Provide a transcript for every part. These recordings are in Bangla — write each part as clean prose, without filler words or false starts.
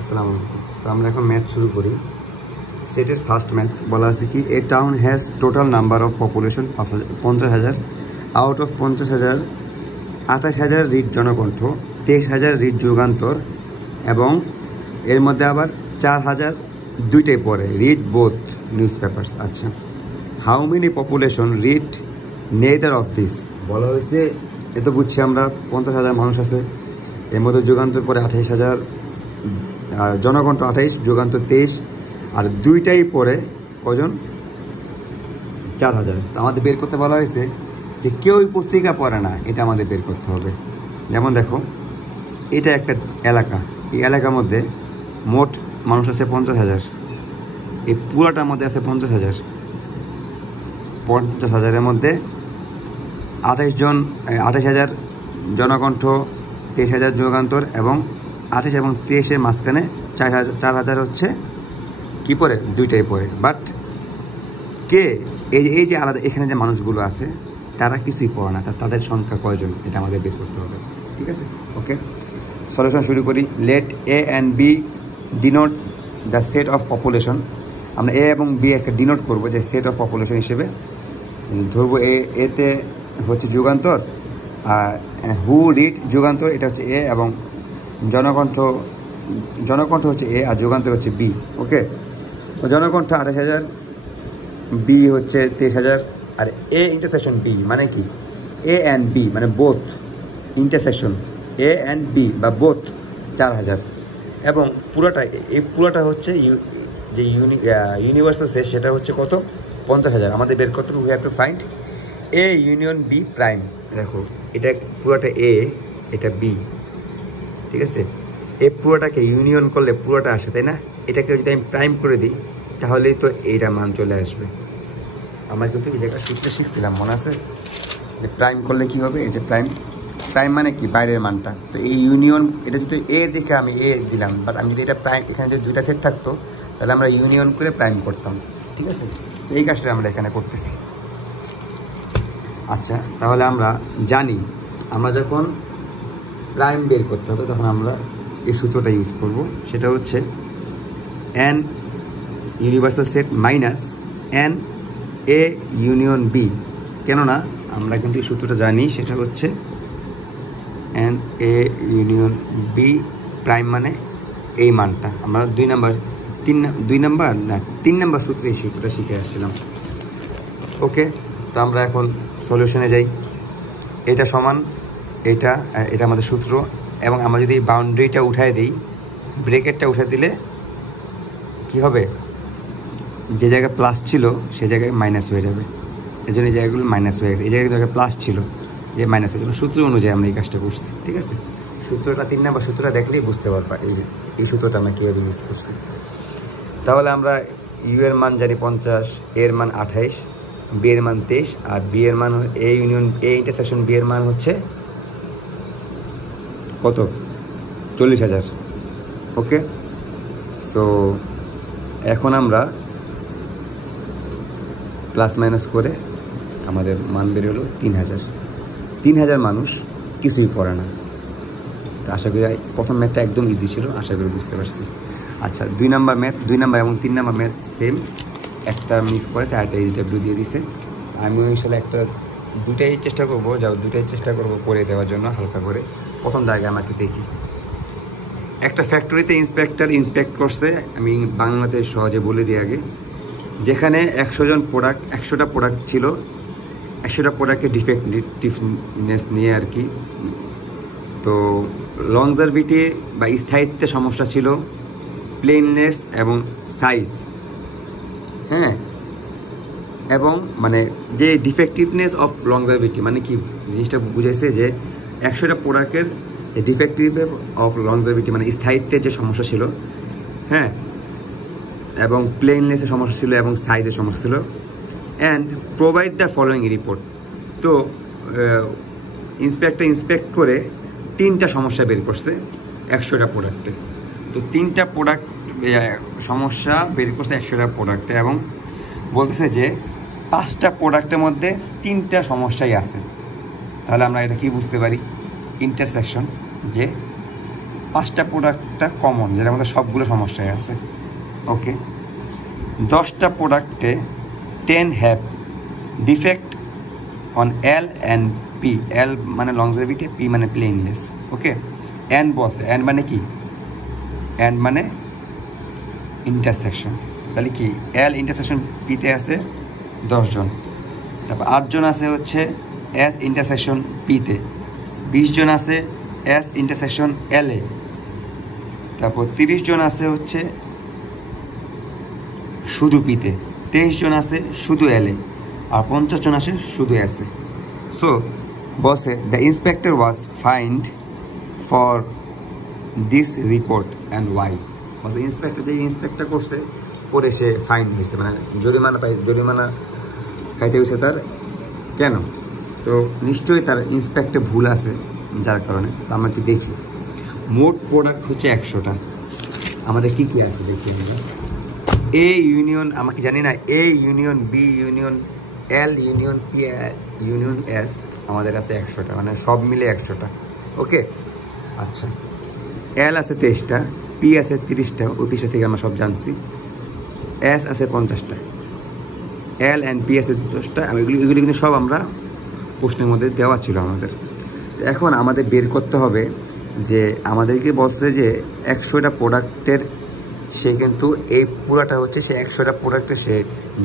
আসসালামু আলাইকুম। তো আমরা এখন ম্যাথ শুরু করি। সেটের ফার্স্ট ম্যাথ বলা আছে কি, a town has total number of population 50,000, out of 50,000 28,000 read Janakantha, 23,000 read Jugantor এবং এর মধ্যে আবার 4,000 দুইটাই পড়ে রিড বোথ নিউজ পেপার্স। আচ্ছা, how many population read neither of this? বলা হয়েছে এ তো বুঝছি আমরা 50,000 মানুষ আছে, এর মধ্যে যুগান্তর পরে 28,000, জনকণ্ঠ 28, যুগান্তর 23, আর দুইটাই পরে কজন? 4,000। তো আমাদের বের করতে বলা হয়েছে যে কেউই পত্রিকা পড়ে না, এটা আমাদের বের করতে হবে। যেমন দেখো, এটা একটা এলাকা, এই এলাকার মধ্যে মোট মানুষ আছে 50,000, এই পুরাটার মধ্যে আছে 50,000। 50,000-এর মধ্যে 28,000 জনকণ্ঠ, 23,000 যুগান্তর এবং 28 এবং 23-এর মাঝখানে 4,000 হচ্ছে কি পড়ে? দুইটাই পড়ে। বাট কে এই যে আলাদা এখানে যে মানুষগুলো আছে তারা কিছুই পড়ে না, তাদের সংখ্যা কয়জন এটা আমাদের বের করতে হবে। ঠিক আছে, ওকে, সলিউশন শুরু করি। Let A and B denote the set of population. আমরা এ এবং বি একটা ডিনোট করবো যে সেট অফ পপুলেশন হিসেবে ধরবো। এতে হচ্ছে যুগান্তর, আর হু রিড যুগান্তর, এটা হচ্ছে এ, এবং জনকণ্ঠ হচ্ছে এ আর যুগান্তর হচ্ছে বি। ওকে, জনকণ্ঠ 28,000, বি হচ্ছে 23,000, আর এ ইন্টারসেকশন বি মানে কি? এ অ্যান্ড বি মানে both, intersection A and B বা বোথ 4,000, এবং পুরোটা হচ্ছে যে ইউনিভার্সাল সেট সেটা হচ্ছে কত? 50,000। আমাদের বের করতে হবে, we have to find A union B prime. দেখো, এটা পুরোটা এ, এটা বি, ঠিক আছে? এই পুরোটাকে ইউনিয়ন করলে পুরোটা আসে, তাই না? এটাকে যদি আমি প্রাইম করে দিই তাহলেই তো এইটা মান চলে আসবে। আমরা কিন্তু এই জায়গায় সূত্রে শিখছিলাম, মনে আছে? যে প্রাইম করলে কি হবে? এই যে প্রাইম মানে কি? বাইরের মানটা। তো এই ইউনিয়ন, এটা যদি এ দেখে আমি এ দিলাম, বাট আমি যদি এটা প্রাইম, এখানে যদি দুইটা সেট থাকতো তাহলে আমরা ইউনিয়ন করে প্রাইম করতাম। ঠিক আছে, তো এই কাজটা আমরা এখানে করতেছি। আচ্ছা, তাহলে আমরা জানি আমরা যখন প্রাইম বের করতে হবে তখন আমরা এই সূত্রটা ইউজ করব, সেটা হচ্ছে n universal set minus n A union B. কেননা আমরা কিন্তু এই সূত্রটা জানি, সেটা হচ্ছে n A union B prime মানে এই মানটা। আমরা 3 নাম্বার সূত্রে এই সূত্রটা শিখে আসছিলাম। ওকে, তো আমরা এখন সলিউশনে যাই। এটা সমান এটা আমাদের সূত্র, এবং আমরা যদি বাউন্ডারিটা উঠায় দিই, ব্রেকেটটা উঠে দিলে কি হবে? যে জায়গায় প্লাস ছিল সে জায়গায় মাইনাস হয়ে যাবে। এই জন্য এই জায়গাগুলো মাইনাস হয়ে গেছে। এই জায়গায় প্লাস ছিল, যে মাইনাস হয়ে যাবে। সূত্র অনুযায়ী আমরা এই কাজটা করছি। ঠিক আছে, সূত্রটা 3 নাম্বার সূত্রটা দেখলেই বুঝতে পারবা এই সূত্রটা আমরা কীভাবে ইউজ করছি। তাহলে আমরা ইউ এর মান জানি 50, এর মান 28, বি এর মান 23, আর বি এর মান এ ইন্টারসেকশন বি এর মান হচ্ছে কত? 40,000। ওকে, সো এখন আমরা প্লাস মাইনাস করে আমাদের মান বের হলো 3,000 মানুষ কিছুই পড়ে না। তো আশা করি প্রথম ম্যাথটা একদম ইজি ছিল, আশা করি বুঝতে পারছি। আচ্ছা, 2 নাম্বার ম্যাথ, 2 নাম্বার এবং 3 নাম্বার ম্যাথ সেম, একটা মিস করেছে আর একটা এইচডব্লিউ দিয়ে দিছে। আমিও আসলে দুটাই চেষ্টা করবো করে দেওয়ার জন্য হালকা করে। প্রথম জায়গায় আমাকে দেখি, একটা ফ্যাক্টরিতে ইন্সপেক্ট করছে। আমি বাংলাতে সহজে বলে দিই আগে। যেখানে 100টা প্রোডাক্ট ছিল, 100টা প্রোডাক্টের ডিফেক্টিভনেস নিয়ে আর কি। তো লংজারভিটি বা স্থায়িত্বের সমস্যা ছিল, প্লেননেস এবং সাইজ, হ্যাঁ, এবং মানে যে ডিফেক্টিভনেস অফ লংজারভিটি মানে কি জিনিসটা বুঝাইছে যে 100টা প্রোডাক্টের ডিফেক্টিভ অফ লংজারভিটি মানে স্থায়িত্বের যে সমস্যা ছিল, হ্যাঁ, এবং প্লেননেসের সমস্যা ছিল এবং সাইজের সমস্যা ছিল। And provide the following report. তো ইন্সপেক্ট করে 3টা সমস্যা বের করছে 100টা প্রোডাক্টে। তো 3টা প্রোডাক্ট সমস্যা বের করছে 100টা প্রোডাক্টে, এবং বলতেছে যে 5টা প্রোডাক্টের মধ্যে 3টা সমস্যাই আছে। তাহলে আমরা এটা কি বুঝতে পারি? ইন্টারসেকশন, যে 5টা প্রোডাক্টটা কমন, যেটার মধ্যে সবগুলো সমস্যায় আছে। ওকে, 10টা প্রোডাক্টে 10 have defect on L and P. L মানে লংজেভিটি, পি মানে প্লেইনলেস। ওকে, এন বলছে, এন মানে কি? এন মানে ইন্টারসেকশন। তাহলে কি এল ইন্টারসেকশন পিতে আছে 10 জন, তারপর 8 জন আছে হচ্ছে এস ইন্টারসেকশন পিতে, 20 জন আছে এস ইন্টারসেকশন এল এ, তারপর 30 জন আছে হচ্ছে শুধু পিতে, 23 জন আছে শুধু এল এ, আর 50 জন আছে শুধু এস এ। সো বসে the inspector was fined for this report and why. বলছে ইন্সপেক্টর যে ইন্সপেক্টর করছে করে সে ফাইন হয়েছে, মানে জরিমানা খাইতে হয়েছে তার। কেন? তো নিশ্চয়ই তার ইন্সপেক্টে ভুল আছে, যার কারণে। তো আমরা কি দেখি, মোট প্রোডাক্ট হচ্ছে 100টা। আমাদের কি কি আছে দেখি আমরা। এ ইউনিয়ন, আমাকে জানি না, A union B union L union P union S, আমাদের আছে 100টা, মানে সব মিলে 100টা। ওকে, আচ্ছা, এল আছে 23টা, পি আছে 30টা, ওই পিসে থেকে আমরা সব জানছি। এস আছে 50টা, এল অ্যান্ড পি আছে 10টা। এগুলি কিন্তু সব আমরা প্রশ্নের মধ্যে দেওয়া ছিল আমাদের। এখন আমাদের বের করতে হবে যে আমাদেরকে বলছে যে 100টা প্রোডাক্টের, সে কিন্তু এই পুরাটা হচ্ছে সে 100টা প্রোডাক্টে সে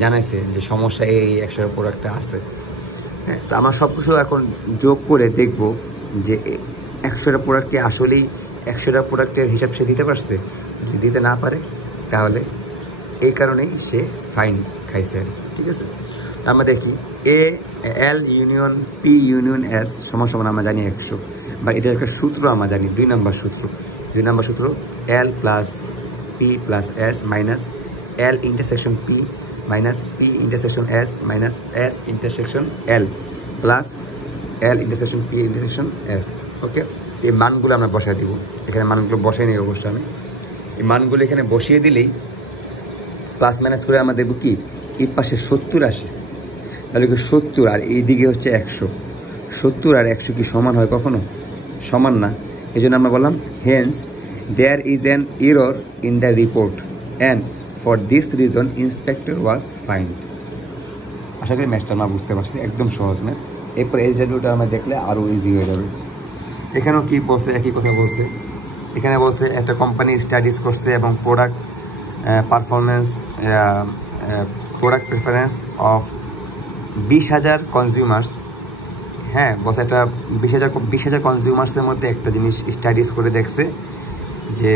জানাইছে যে সমস্যা এই 100টা প্রোডাক্টে আছে। হ্যাঁ, তো আমরা সব কিছু এখন যোগ করে দেখব যে 100টা প্রোডাক্টকে আসলেই 100টা প্রোডাক্টের হিসাব সে দিতে পারছে। যদি দিতে না পারে তাহলে এই কারণেই সে ফাইন খাইছে আর কি। ঠিক আছে, আমরা দেখি এ এল ইউনিয়ন পি ইউনিয়ন এস সমান আমরা জানি 100, বা এটার একটা সূত্র আমরা জানি, 2 নম্বর সূত্র L plus P plus S minus L intersection P minus P intersection S minus S intersection L plus L intersection P intersection S. Okay, এই মানগুলো আমরা বসাই দিব এখানে। মানগুলো বসাই নিই অবশ্যই আমি। এই মানগুলো এখানে বসিয়ে দিলেই প্লাস মাইনাস করে আমরা দেখব কি এই পাশে 70 আসে। তাহলে কি 70 আর এইদিকে হচ্ছে 100, 70 আর 100 কি সমান হয়? কখনো সমান না। এই জন্য আমরা বললাম hence there is an error in the report and for this reason inspector was find. আশা করি ম্যাচটা আমরা বুঝতে পারছি, একদম সহজ ম্যাথ। এরপর এই জায়গাটা আমরা দেখলে আরও ইজি হয়ে যাবে। এখানেও কি বলছে, একই কথা বলছে। এখানে বলছে একটা কোম্পানি স্টাডিজ করছে এবং product performance product preference of 20,000 consumers. হ্যাঁ বলছে একটা 20,000 কনজিউমার্সের মধ্যে একটা জিনিস স্টাডিজ করে দেখছে যে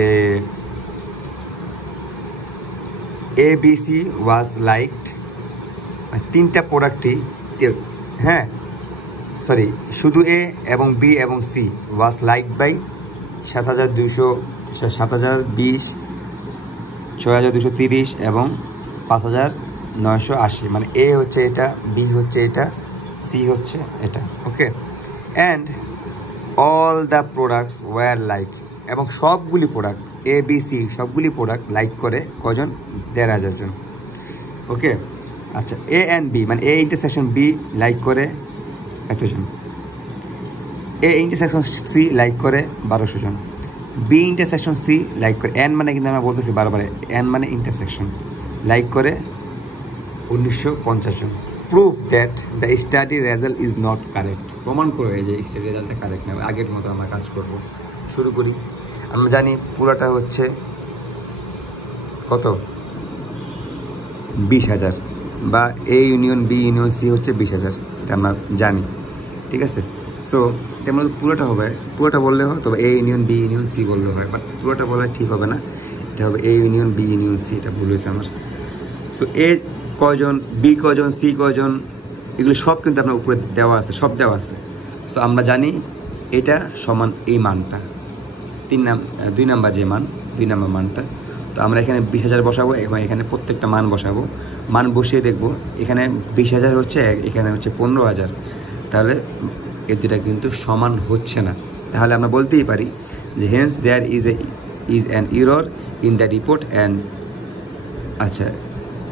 ABC ওয়াজ লাইকড, 3টা প্রোডাক্টই, হ্যাঁ সরি শুধু এ এবং বি এবং সি ওয়াজ লাইকড বাই 7,220, 6,230 এবং 5,980। মানে এ হচ্ছে এটা, বি হচ্ছে এটা, সি হচ্ছে এটা। Okay, and all the products were like, এবং সবগুলি প্রোডাক্ট এ বি সি সবগুলি প্রোডাক্ট লাইক করে কজন? 1,500 জন। ওকে, আচ্ছা, এ অ্যান্ড বি মানে এ ইন্টারসেকশন বি লাইক করে 100 জন, এ ইন্টারসেকশন সি লাইক করে 1,200 জন, বি ইন্টারসেকশন সি লাইক করে, এন মানে কিন্তু আমরা বলতেছি বারবার, এন মানে ইন্টারসেকশন, লাইক করে 1,950 জন। Proof that the study result is not correct, প্রমাণ করে যে স্টাডি রেজাল্টটা কারেক্ট না, আগের মতো আমরা কাজ করব। শুরু করি। আমরা জানি পুরোটা হচ্ছে কত? 20,000, বা A union B union C হচ্ছে 20,000, এটা আমরা জানি। ঠিক আছে, সো এটা মধ্যে পুরোটা বললে হয়, তবে A union B union C বললে হয়, বাট পুরোটা বলা ঠিক হবে না, এটা হবে A union B union C, এটা ভুল হয়েছে আমার। সো এ কজন, বি কজন, সি কজন, এগুলো সব কিন্তু আপনার উপরে দেওয়া আছে, সব দেওয়া আছে। সো আমরা জানি এটা সমান এই মানটা, 2 নাম্বার যে মান, 2 নাম্বার মানটা। তো আমরা এখানে 20,000 বসাবো এবং এখানে প্রত্যেকটা মান বসাবো। মান বসিয়ে দেখব, এখানে 20,000 হচ্ছে, এখানে হচ্ছে 15,000, তাহলে এই দুটা কিন্তু সমান হচ্ছে না। তাহলে আমরা বলতেই পারি যে hence there is an error in the report and, আচ্ছা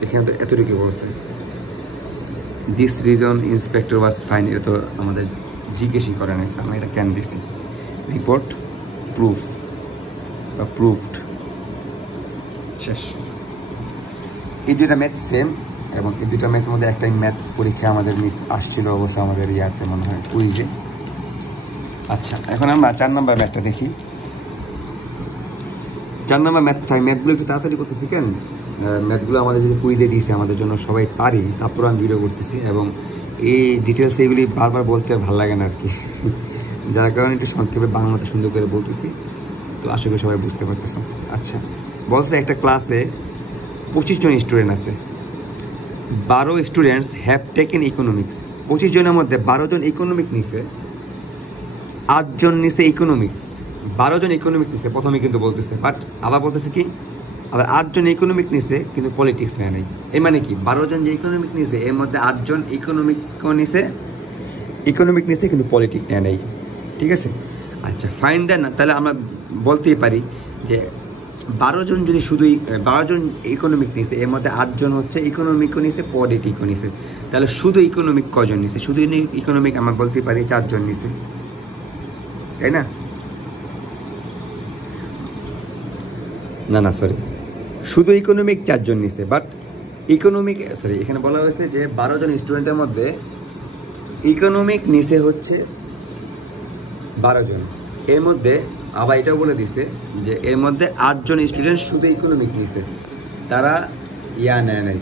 এখানে তো এতটুকু বলছে, this reason inspector was fine, এটা তো আমাদের জিজ্ঞেসই করে নাই, আমরা এটা কেন দিছি। রিপোর্ট প্রুফ বা প্রুভড। শেষ। এই দুইটা ম্যাথ সেম, এবং এই দুইটা ম্যাথের মধ্যে একটা ম্যাথ পরীক্ষা আমাদের আসছিল অবশ্য আমাদের ইয়াতে মনে হয় কুইজে। আচ্ছা, এখন আমরা 4 নম্বর ম্যাথটা দেখি। 4 নম্বর ম্যাথটা, ম্যাথগুলো একটু তাড়াতাড়ি করতেছি কেন, ম্যাথগুলো আমাদের যদি কুইজে দিয়েছে আমাদের জন্য সবাই পারি, তারপর আমি ভিডিও করতেছি, এবং এই ডিটেলস এগুলি বারবার বলতে ভালো লাগে না আর কি, যার কারণে একটু সংক্ষেপে বাংলাতে সুন্দর করে বলতেছি, তো আশা করি সবাই বুঝতে পারতেছে। আচ্ছা, বলছে একটা ক্লাসে 25 জন স্টুডেন্ট আছে, 12 স্টুডেন্টস হ্যাভ টেকেন ইকোনমিক্স। 25 জনের মধ্যে 12 জন ইকোনমিক নিছে, 8 জন নিছে ইকোনমিক্স। 12 জন ইকোনমিক নিছে প্রথমে কিন্তু বলতেছে, বাট আবার বলতেছে কি, আবার 8 জন ইকোনমিক নিছে কিন্তু পলিটিক্স নেয় নাই। এর মানে কি, 12 জন যে ইকোনমিক নিছে এর মধ্যে 8 জন ইকোনমিক নিছে কিন্তু পলিটিক্স নেয় নাই। ঠিক আছে? আচ্ছা, ফাইন দেন না, তাহলে আমরা বলতেই পারি যে 12 জন যদি শুধুই 12 জন ইকোনমিক নিছে, এর মধ্যে 8 জন হচ্ছে ইকোনমিকও নিছে, পলিটিকও নিছে, তাহলে শুধু ইকোনমিক কজন নিছে? শুধু ইকোনমিক আমরা বলতে পারি 4 জন নিছে, তাই না? না সরি, শুধু ইকোনমিক 4 জন নিছে, বাট ইকোনমিক এখানে বলা হয়েছে যে 12 জন স্টুডেন্টের মধ্যে ইকোনমিক নিছে হচ্ছে 12 জন। এর মধ্যে আবার এটাও বলে দিছে যে এর মধ্যে 8 জন স্টুডেন্ট শুধু ইকোনমিক নিছে, তারা নেয় নাই,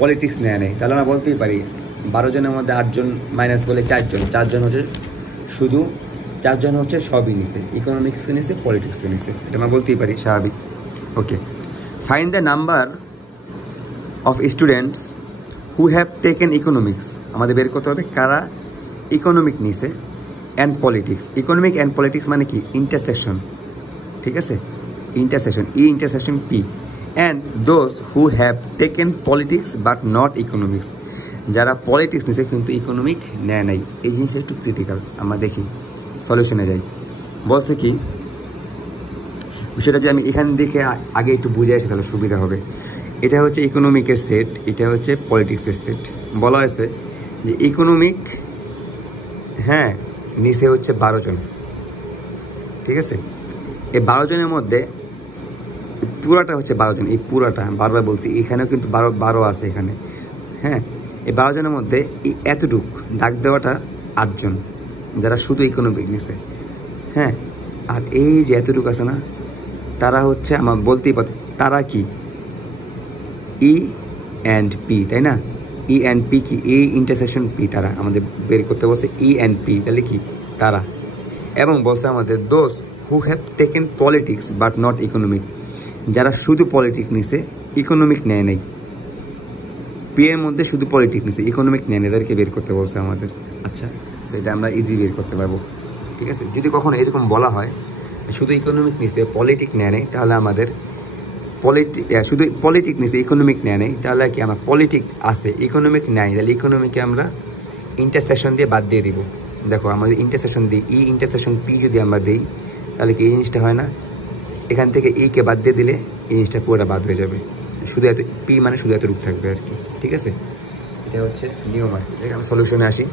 পলিটিক্স নেয় নাই। তাহলে আমরা বলতেই পারি 12 জনের মধ্যে 8 জন মাইনাস করলে 4 জন, 4 জন হচ্ছে শুধু, 4 জন হচ্ছে সবই নিছে, ইকোনমিক্স নিছে, পলিটিক্স নিছে, এটা আমরা বলতেই পারি, স্বাভাবিক। Okay, find the number of students who have taken economics. আমাদের বের করতে হবে কারা ইকোনমিক নিছে and politics. Economic and politics মানে কি, ইন্টারসেকশন। ঠিক আছে, intersection, intersection P. And those who have taken politics but not economics. যারা পলিটিক্স নিছে কিন্তু ইকোনমিক নেয় নাই। এই জিনিসটা একটু ক্রিটিক্যাল, আমরা দেখি সলিউশনে যাই। বলছে কি, সেটা যে আমি এখান দেখে আগে একটু বুঝে আসি তাহলে সুবিধা হবে। এটা হচ্ছে ইকোনমিকের সেট, এটা হচ্ছে পলিটিক্সের সেট। বলা হয়েছে যে ইকোনমিক নিচে হচ্ছে 12 জন। ঠিক আছে, এই 12 জনের মধ্যে পুরাটা হচ্ছে 12 জন, এই পুরাটা বারবার বলছি, এখানেও কিন্তু 12 আছে এখানে। এই 12 জনের মধ্যে এই এতটুক ডাক দেওয়াটা 8 জন, যারা শুধু ইকোনমিক নিছে। আর এই যে এতটুক আছে না, তারা হচ্ছে, আমার বলতেই পারছি তারা কি, ই অ্যান্ড পি, তাই না? ই অ্যান্ড পি কি, এই ইন্টারসেকশন পি, তারা আমাদের বের করতে বলছে ই অ্যান্ড পি, তাহলে কি তারা। এবং বলছে আমাদের those who have taken politics but not economic, যারা শুধু পলিটিক্স নিছে, ইকোনমিক নেয় নাই। পি এর মধ্যে শুধু পলিটিক্স নিছে, ইকোনমিক নেয় নাই, এদেরকে বের করতে বলছে আমাদের। আচ্ছা, সেটা আমরা ইজি বের করতে পারবো। ঠিক আছে, যদি কখনো এরকম বলা হয় শুধু ইকোনমিক নিছে, পলিটিক্স নেয় নাই, তাহলে আমাদের শুধু পলিটিক্স নিছে, ইকোনমিক নেয় নাই, তাহলে কি আমার পলিটিক্স আছে, ইকোনমিক নেয়, তাহলে ইকোনমিকে আমরা ইন্টারসেকশন দিয়ে বাদ দিয়ে দিব। দেখো, আমাদের ইন্টারসেকশন দিই, ই ইন্টারসেকশন পি যদি আমরা দিই, তাহলে কি এই জিনিসটা হয় না, এখান থেকে ইকে বাদ দিয়ে দিলে এই জিনিসটা পুরোটা বাদ হয়ে যাবে, শুধু এত পি মানে শুধু এত রূপ থাকবে আর কি। ঠিক আছে, এটা হচ্ছে নিয়ম আর কি। আমি সলিউশনে আসি।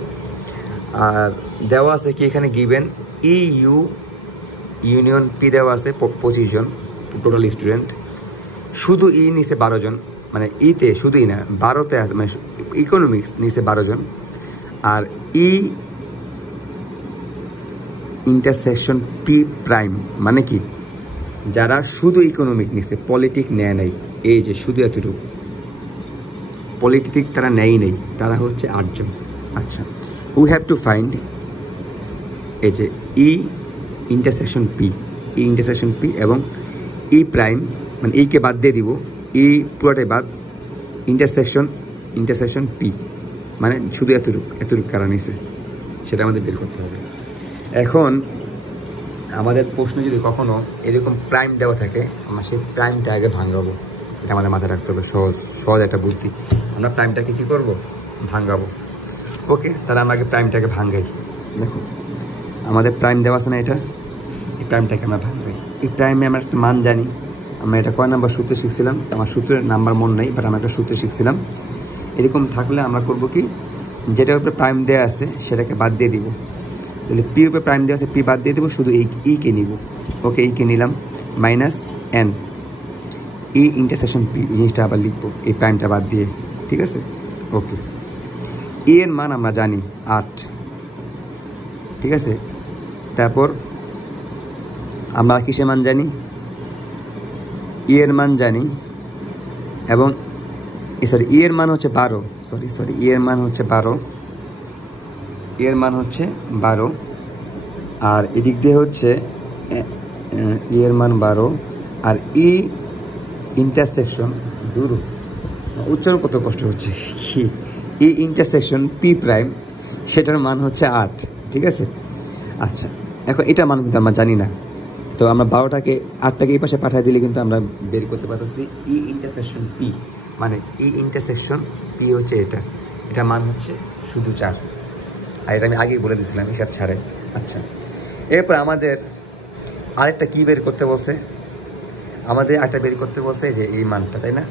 আর দেওয়া আছে কি এখানে given E U union P দেওয়া আছে 25 জন টোটাল স্টুডেন্ট, শুধু ই নিচে 12 জন, মানে ইতে শুধুই না 12তে আছে, মানে ইকোনমিক্স নিচে 12 জন। আর ই ইন্টারসেকশন পি প্রাইম মানে কি, যারা শুধু ইকোনমিক নিছে, পলিটিক নেয় নাই, এই যে শুধু এতটুকু পলিটিক তারা নেয় নেই, তারা হচ্ছে 8 জন। আচ্ছা, উই হ্যাভ টু ফাইন্ড এই যে ই ইন্টারসেকশন পি, ই ইন্টারসেকশন পি এবং ই প্রাইম, মানে ইকে বাদ দিয়ে দিব, ই পুরোটাই বাদ, ইন্টারসেকশন পি মানে শুধু এতটুকু কারণ নিছে, সেটা আমাদের বের করতে হবে। এখন আমাদের প্রশ্ন যদি কখনো এরকম প্রাইম দেওয়া থাকে, আমরা সেই প্রাইমটা আগে ভাঙাবো, এটা আমাদের মাথায় রাখতে হবে। সহজ একটা বুদ্ধি, আমরা প্রাইমটাকে কী করবো, ভাঙাবো। ওকে, তাহলে আমরা আগে প্রাইমটাকে ভাঙাই। দেখো, আমাদের প্রাইম দেওয়া আছে না, এটা এই প্রাইমটাকে আমরা ভাঙাই। এই প্রাইমে আমরা একটা মান জানি, আমরা এটা কয় নাম্বার সূত্রে শিখছিলাম, আমার সূত্রের নাম্বার মন নেই, বাট আমরা একটা সূত্রে শিখছিলাম। এরকম থাকলে আমরা করব কি, যেটার উপরে প্রাইম দেওয়া আছে সেটাকে বাদ দিয়ে দিব। তাহলে পি উপরে প্রাইম দেওয়া আছে, পি বাদ দিয়ে দেবো, শুধু এই কে নিব। ওকে ই কে নিলাম minus N E intersection P, জিনিসটা আবার লিখবো এই প্রাইমটা বাদ দিয়ে, ঠিক আছে। ওকে ই এর মান আমরা জানি 8, ঠিক আছে। তারপর আমরা কিসের মান জানি, ই এর মান জানি, এবং সরি ই এর মান হচ্ছে 12, সরি ই এর মান হচ্ছে 12, ই এর মান হচ্ছে 12, আর এদিক দিয়ে হচ্ছে ই এর মান 12, আর ই ইন্টারসেকশন দূর উচ্চারণ কত কষ্ট হচ্ছে, ই ইন্টারসেকশন পি প্রাইম সেটার মান হচ্ছে 8, ঠিক আছে। আচ্ছা এখন এটার মান কিন্তু আমরা জানি না, তো আমরা 12টাকে 8টাকে এই পাশে পাঠিয়ে দিলে কিন্তু আমরা বের করতে পারতেছি ই ইন্টারসেকশন পি, মানে ই ইন্টারসেকশন পি হচ্ছে এটা মান হচ্ছে শুধু 4, আর এটা আমি আগেই বলে দিয়েছিলাম হিসাব ছাড়ে। আচ্ছা এরপর আমাদের আরেকটা কি বের করতে বলছে, আমাদের আরেকটা বের করতে বলছে যে এই মানটা, তাই না,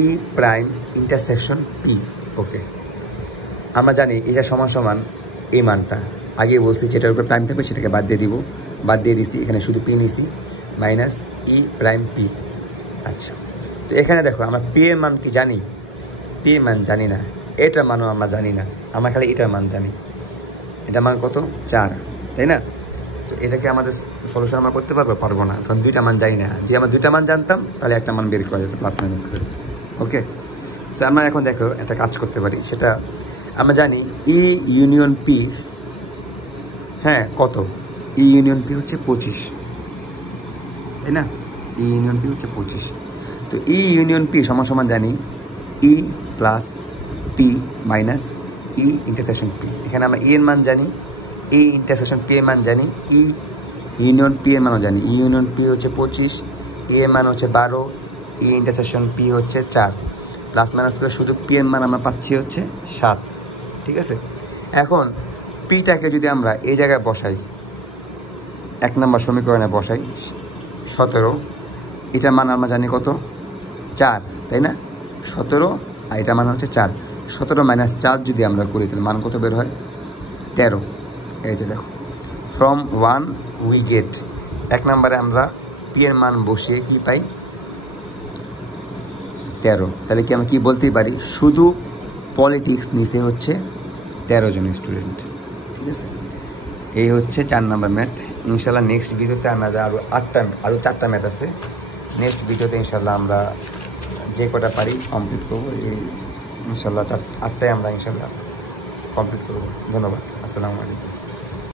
ই প্রাইম ইন্টারসেকশন পি। ওকে আমরা জানি এটা সমান সমান এই মানটা, আগে বলছি যেটার উপরে প্রাইম থাকবে সেটাকে বাদ দিয়ে দিব, বাদ দিয়ে দিছি, এখানে শুধু পি নিছি, মাইনাস ই প্রাইম পি। আচ্ছা তো এখানে দেখো আমরা পি এর মান কি জানি, পি এর মান জানি না, এটার মানও আমরা জানি না, আমরা খালি এটার মান জানি, এটার মান কত 4, তাই না। তো এটাকে আমাদের সলিউশন আমরা করতে পারবো না, কারণ দুইটা মান জানি না, যদি আমরা দুইটা মান জানতাম তাহলে একটা মান বের করা যেত প্লাস মাইনাস করে। ওকে তো আমরা এখন দেখো একটা কাজ করতে পারি, সেটা আমরা জানি ই ইউনিয়ন পি, হ্যাঁ কত, ই ইউনিয়ন পি হচ্ছে 25, তাই না, ই ইউনিয়ন পি হচ্ছে 25। তো ই ইউনিয়ন পি সমান সমান জানি ই plus P minus E intersection P. এখানে আমরা ই এর মান জানি, ই ইন্টারসেকশন পি এর মান জানি, ই ইউনিয়ন পি এর মানও জানি, ই ইউনিয়ন পি হচ্ছে 25, ই এর মান হচ্ছে 12, ই ইন্টারসেকশন পি হচ্ছে 4, প্লাস মাইনাস করে শুধু পি এর মান আমরা পাচ্ছি হচ্ছে 7, ঠিক আছে। এখন পিটাকে যদি আমরা এই জায়গায় বসাই, 1 নম্বর সমীকরণে বসাই 17, এটার মান আমরা জানি কত 4, তাই না, 17, আর এটার মান হচ্ছে 4, 17 মাইনাস 4 যদি আমরা করি তাহলে মান কত বের হয় 13। এই যে দেখো ফ্রম 1 উই গেট, 1 নম্বরে আমরা পি এর মান বসিয়ে কি পাই 13, তাহলে কি আমরা কি বলতেই পারি শুধু পলিটিক্স নিচে হচ্ছে 13 জন স্টুডেন্ট, ঠিক আছে। এই হচ্ছে 4 নম্বর ম্যাথ। ইনশাল্লাহ নেক্সট ভিডিওতে আমাদের আরও 4টা ম্যাথ আছে, নেক্সট ভিডিওতে ইনশাল্লাহ আমরা যে কটা পারি কমপ্লিট করবো, এই ইনশাল্লাহ 8টায় আমরা ইনশাল্লাহ কমপ্লিট করবো। ধন্যবাদ, আসসালামু আলাইকুম।